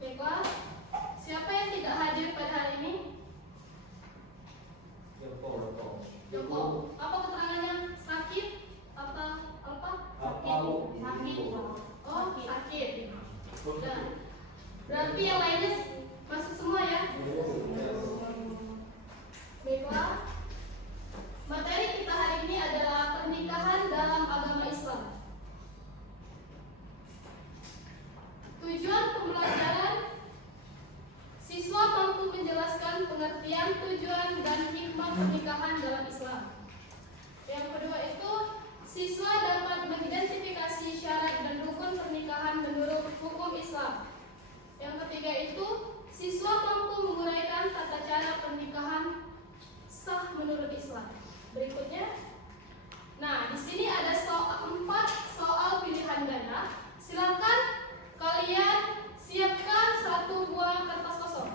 Baiklah, siapa yang tidak hadir pada hari ini? Joko. Apa keterangannya? Sakit? Apa? Sakit. Oh, sakit. Nah, berarti yang lainnya masuk semua ya? Baiklah. Materi kita hari ini adalah pernikahan dalam agama Islam. Tujuan pembelajaran: siswa mampu menjelaskan pengertian, tujuan, dan hikmah pernikahan dalam Islam. Yang kedua itu, siswa dapat mengidentifikasi syarat dan rukun pernikahan menurut hukum Islam. Yang ketiga itu, siswa mampu menguraikan tata cara pernikahan sah menurut Islam. Berikutnya, nah di sini ada 4 soal pilihan ganda. Silakan kalian siapkan 1 buah kertas kosong.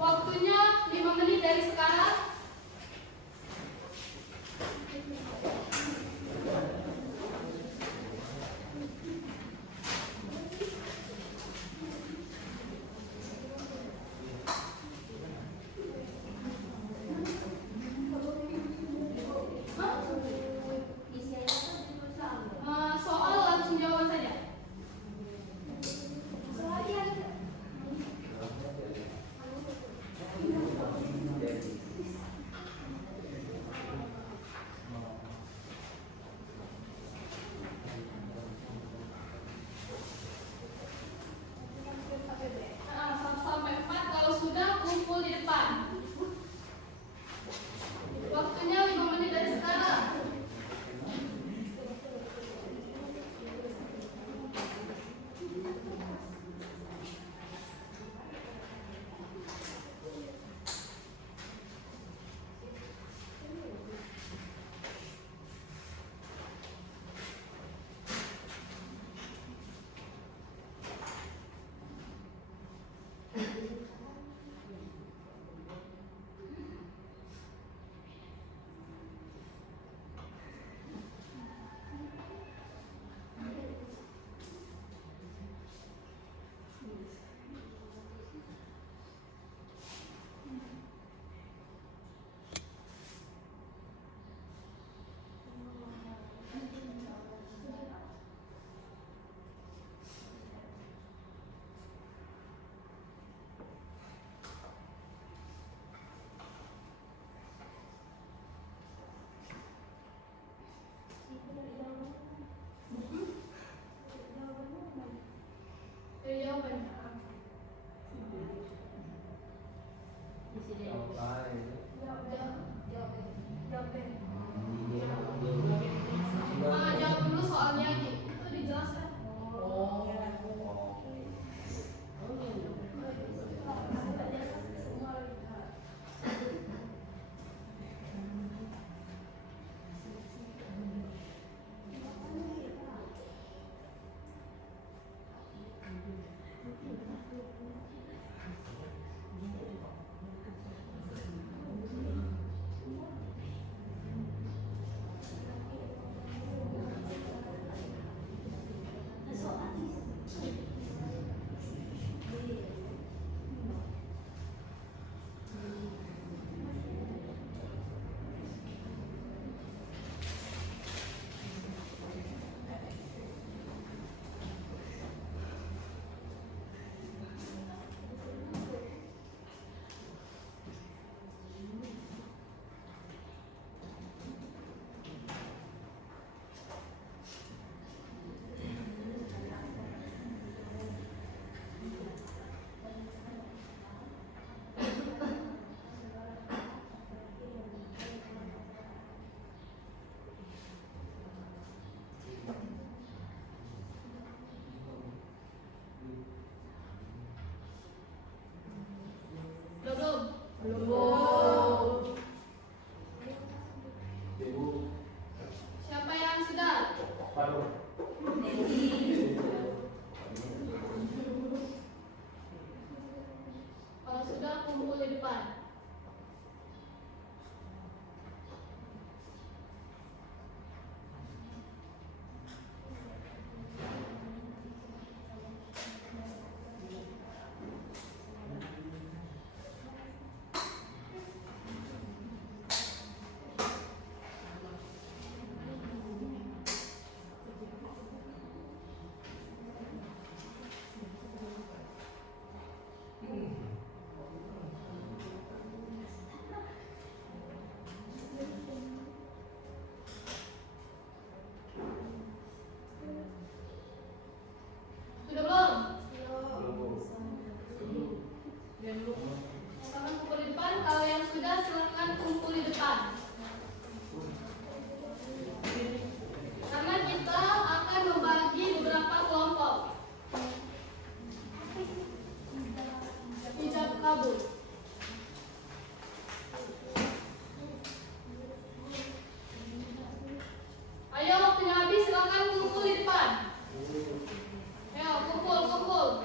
Waktunya 5 menit dari sekarang. Soal langsung jawab saja. Nah, 1 sampai 4 kalau sudah kumpul di depan. Waktunya 5 menit dari sekarang. Jawabannya. Jawab dulu soalnya itu dijelaskan. depan. Sudah belum? Silakan kumpul di depan. Kalau yang sudah, silakan kumpul di depan. Karena kita akan membagi beberapa kelompok. Ijab kabul. Ayo, waktunya habis. Silakan kumpul di depan. Ayo, kumpul.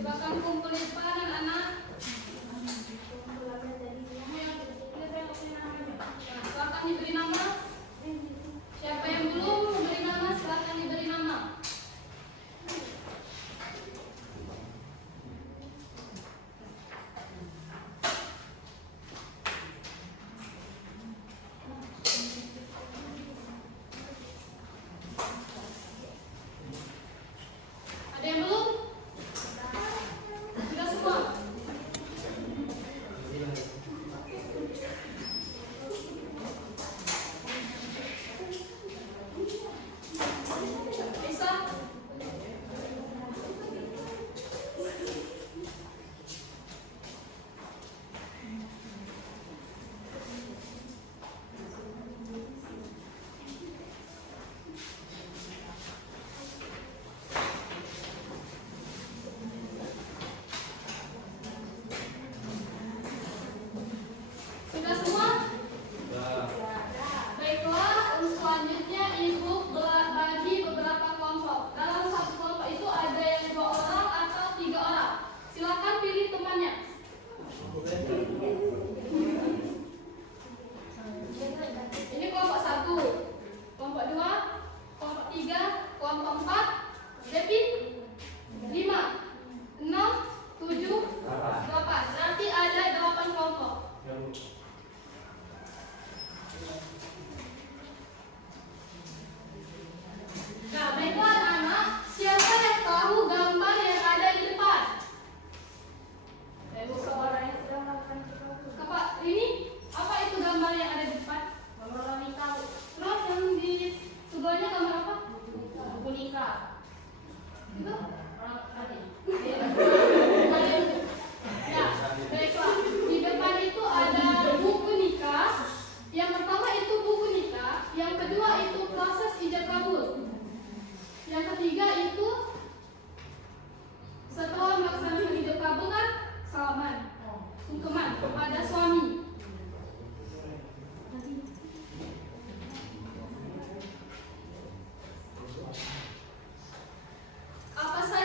Silakan kumpul di depan, anak-anak. Silakan diberi nama. Siapa yang belum memberi nama, silakan diberi nama. Ada yang belum? Sudah semua? Bisa? Sudah semua? Baiklah, untuk selanjutnya ibu bagi beberapa kelompok. Dalam satu kelompok itu ada yang 2 orang atau 3 orang. Silakan pilih temannya. Ini kelompok 1, kelompok 2, kelompok 3, kelompok 4, Depi 5, 6, 7, 8. Berarti ada 8 kelompok. Nah, baiklah anak-anak, siapa yang tahu gambar yang ada di depan? Kak, ini apa itu gambar yang ada di depan? Gambar wanita. Terus yang di sebelahnya gambar apa? Buku nikah. Itu? Ya, baiklah. Di depan itu ada buku nikah. Yang pertama itu buku nikah. Yang kedua itu proses ijab kabul. Yang ketiga itu setelah melaksanakan ijab kabul kan salaman, sungkeman kepada suami. Apa saja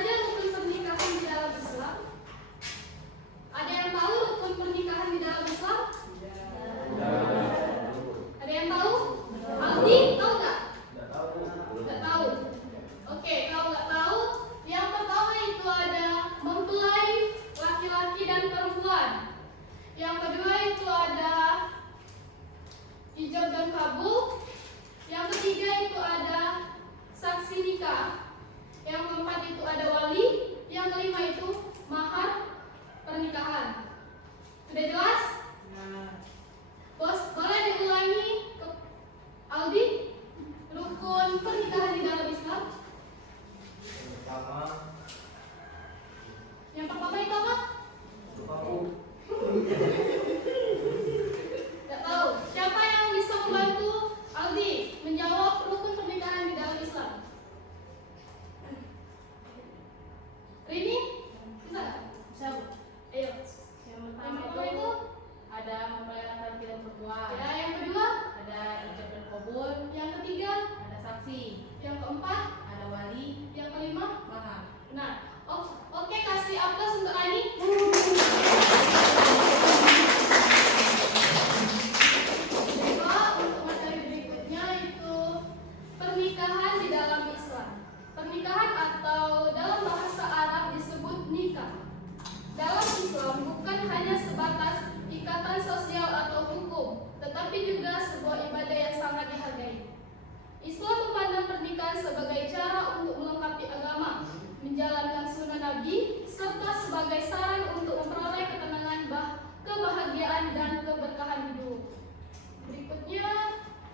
Berikutnya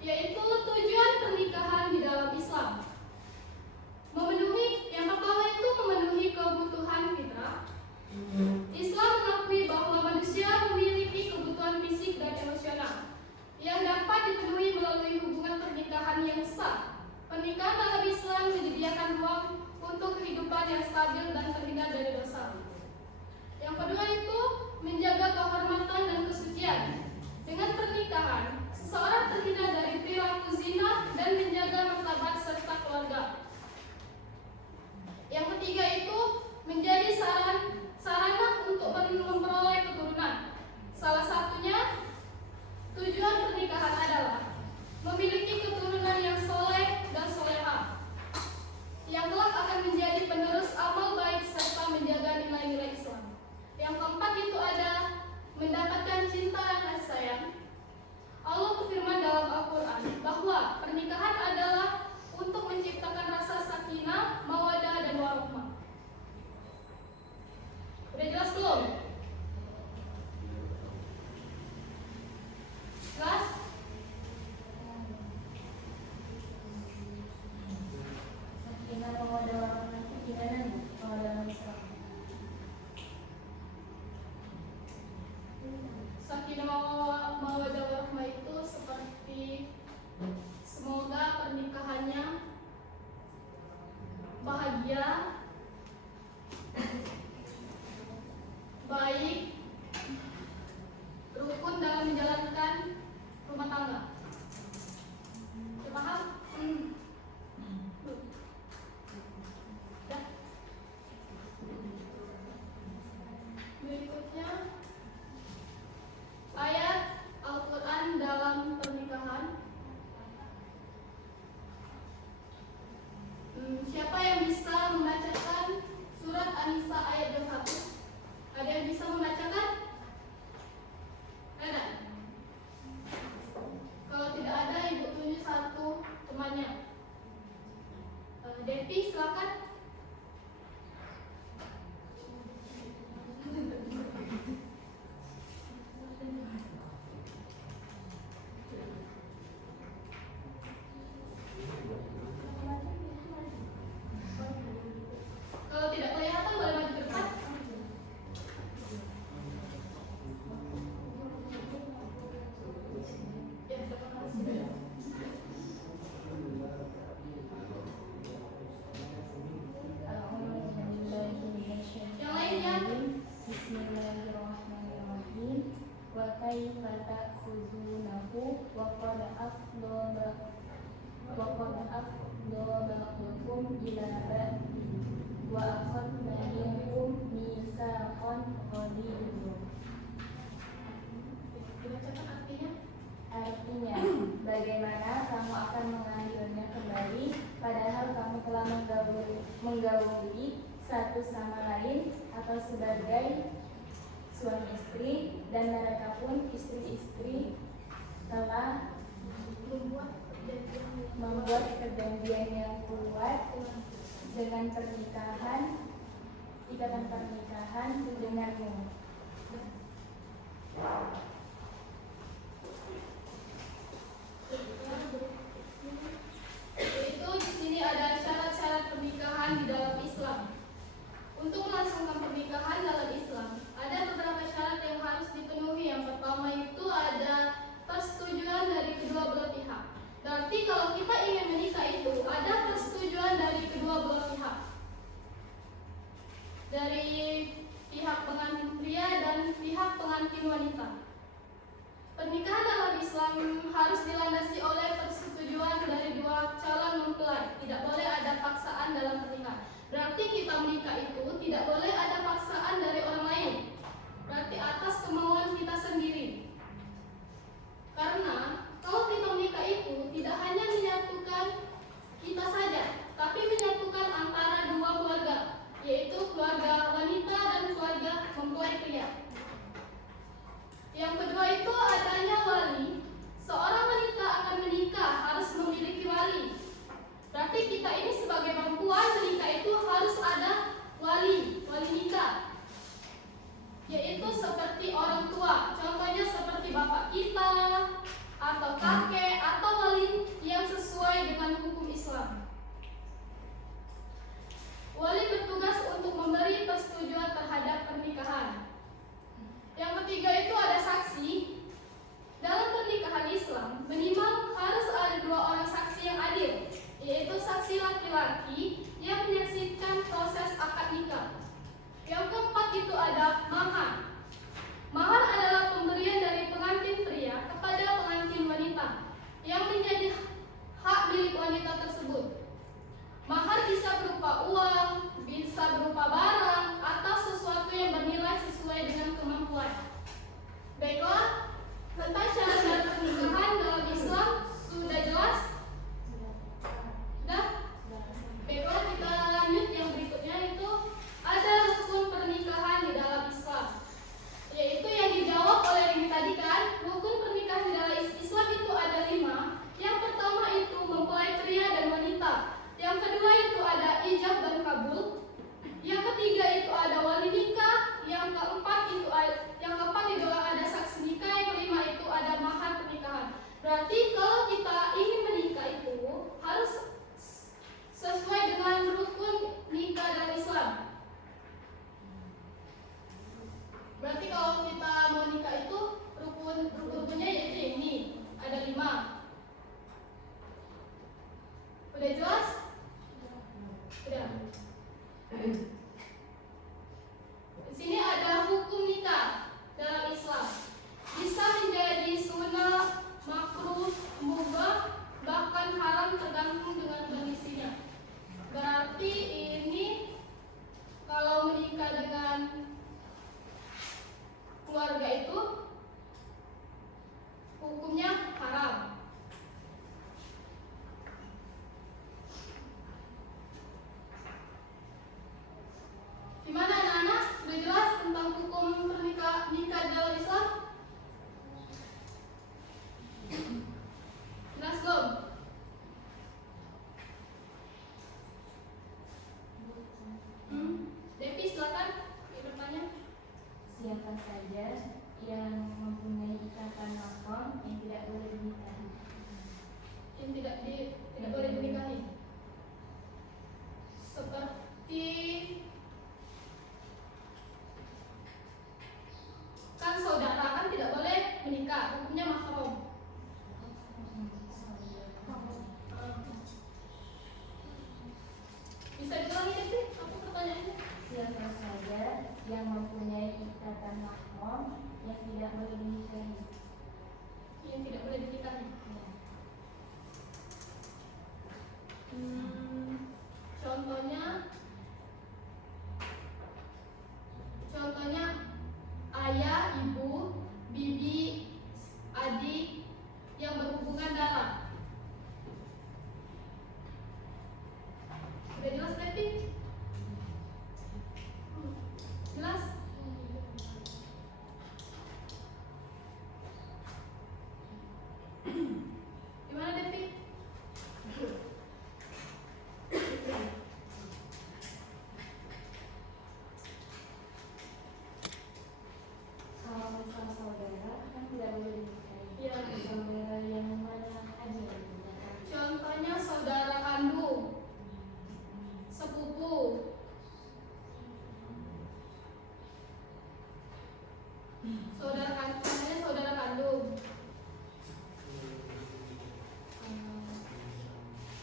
yaitu tujuan pernikahan di dalam Islam. Yang pertama itu memenuhi kebutuhan fitrah. Islam mengakui bahwa manusia memiliki kebutuhan fisik dan emosional yang dapat dipenuhi melalui hubungan pernikahan yang sah. Pernikahan dalam Islam menyediakan ruang untuk kehidupan yang stabil dan terhindar dari dosa. Yang kedua itu menjaga kehormatan dan kesucian. Dengan pernikahan, seseorang terhindar dari perilaku zina dan menjaga martabat serta keluarga. Yang ketiga itu menjadi sarana untuk memperoleh keturunan. Salah satunya tujuan pernikahan adalah memiliki keturunan yang soleh dan solehah, yang kelak akan menjadi penerus amal baik serta menjaga nilai-nilai Islam. Yang keempat itu ada mendapatkan cinta dan kasih sayang. Allah berfirman dalam Al-Quran bahwa pernikahan adalah untuk menciptakan rasa sakinah, mawadah, dan warahmah. Udah jelas belum? Jelas? Sakinah, mawadah, warahmah itu gimana nih kalau dalam Islam? Sakinah mawadah warahmah itu seperti semoga pernikahannya bahagia, baik, rukun dalam menjalankan rumah tangga. Paham? Berikutnya ayat Al-Quran dalam pernikahan. Siapa yang bisa membacakan surat An-Nisa ayat 21? Ada yang bisa membacakan? Ada? Kalau tidak ada, ibu tunjuk satu temannya. Devi, silakan. Kalau tidak kelihatan boleh maju ke depan. Ya, terima kasih. Yang lainnya. Bismillahirrahmanirrahim. Wa kaifa ta'khudunahu wa qad afdha ba'dukum ila ba'din wa akhadna minkum mitsaqan ghalidha. Dibacakan artinya. Artinya, bagaimana kamu akan mengambilnya kembali padahal kamu telah menggauli satu sama lain atau sebagai suami istri, dan mereka pun istri-istri telah membuat perjanjian yang kuat dengan ikatan pernikahan denganmu. Yaitu di sini ada syarat-syarat pernikahan di dalam Islam. Untuk melangsungkan pernikahan dalam Islam, ada beberapa syarat yang harus dipenuhi. Yang pertama itu ada persetujuan dari kedua belah pihak. Berarti kalau kita ingin menikah itu ada persetujuan dari kedua belah pihak. Dari pihak pengantin pria dan pihak pengantin wanita. Pernikahan dalam Islam harus dilandasi oleh persetujuan dari dua calon mempelai. Tidak boleh ada paksaan dalam pernikahan. Berarti kita menikah itu tidak boleh ada paksaan dari orang lain. Berarti atas kemauan kita sendiri. Karena kalau kita menikah itu tidak hanya menyatukan kita saja, tapi menyatukan antara dua keluarga, yaitu keluarga wanita dan keluarga mempelai pria. Yang kedua itu adanya wali. Seorang wanita akan menikah harus memiliki wali. Berarti kita ini sebagai perempuan menikah itu harus ada wali nikah. Yaitu seperti orang tua. Contohnya seperti bapak kita, Di sini ada hukum nikah dalam Islam. Bisa menjadi sunnah, makruh, mubah, bahkan haram tergantung dengan kondisinya. Berarti ini kalau menikah dengan keluarga itu hukumnya haram. Gimana anak-anak? Sudah jelas tentang hukum nikah dalam Islam? Jelas belum? Devi silakan bertanya. Siapa saja yang mempunyai ikatan mahram yang tidak boleh dinikahi? Yang tidak boleh dinikahi. Seperti kan saudara kan tidak boleh menikah, hukumnya mahram. Bisa diulangi Devi? Apa pertanyaannya? Siapa saja yang mempunyai ikatan mahram yang tidak boleh dinikahi? Yang tidak boleh dinikahi. Ya. Contohnya ayah, ibu, bibi, adik yang berhubungan darah. Sudah jelas Devi? Jelas? Gimana Devi? Kalau misal saudara kan tidak boleh dinikahi. Iya. Saudara yang mana aja yang dinikahi? Contohnya saudara kandung, sepupu, contohnya saudara kandung.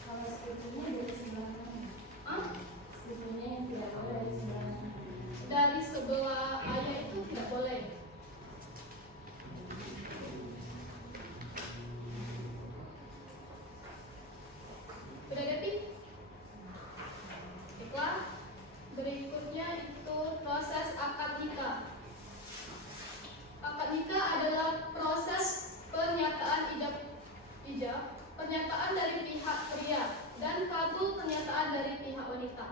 Kalau sepupunya dari sebelah mana? Hah? Sepupunya yang tidak boleh dari sebelah mana? Dari sebelah ayah itu tidak boleh. Udah Devi? Baiklah. Berikutnya itu proses akad nikah. Akad nikah adalah proses pernyataan ijab, pernyataan dari pihak pria dan kabul pernyataan dari pihak wanita.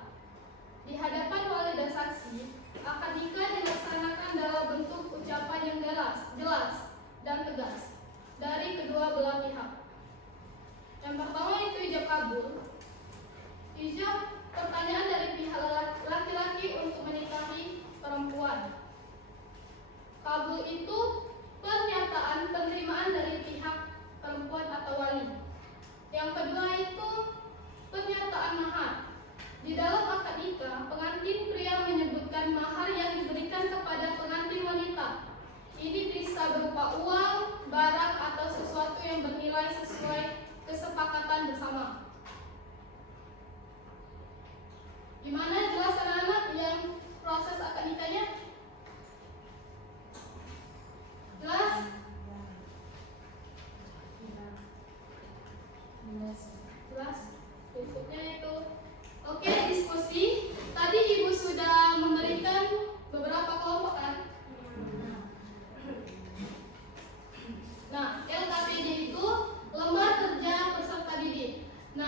Di hadapan wali dan saksi, akad nikah dilaksanakan dalam bentuk ucapan yang jelas dan tegas dari kedua belah pihak. Yang pertama itu ijab kabul. Ijab pertanyaan dari pihak laki-laki untuk menikahi perempuan. Kabul itu pernyataan penerimaan dari pihak perempuan atau wali. Yang kedua itu pernyataan mahar. Di dalam akad nikah, pengantin pria menyebutkan mahar yang diberikan kepada pengantin wanita. Ini bisa berupa uang, barang, atau sesuatu yang bernilai sesuai kesepakatan bersama. Gimana jelas anak-anak yang proses akad nikahnya? Jelas? Jelas. Berikutnya itu. Oke, diskusi. Tadi Ibu sudah memberikan beberapa kelompok kan? Nah, LKPD itu lembar kerja peserta didik. Nah,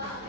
Tak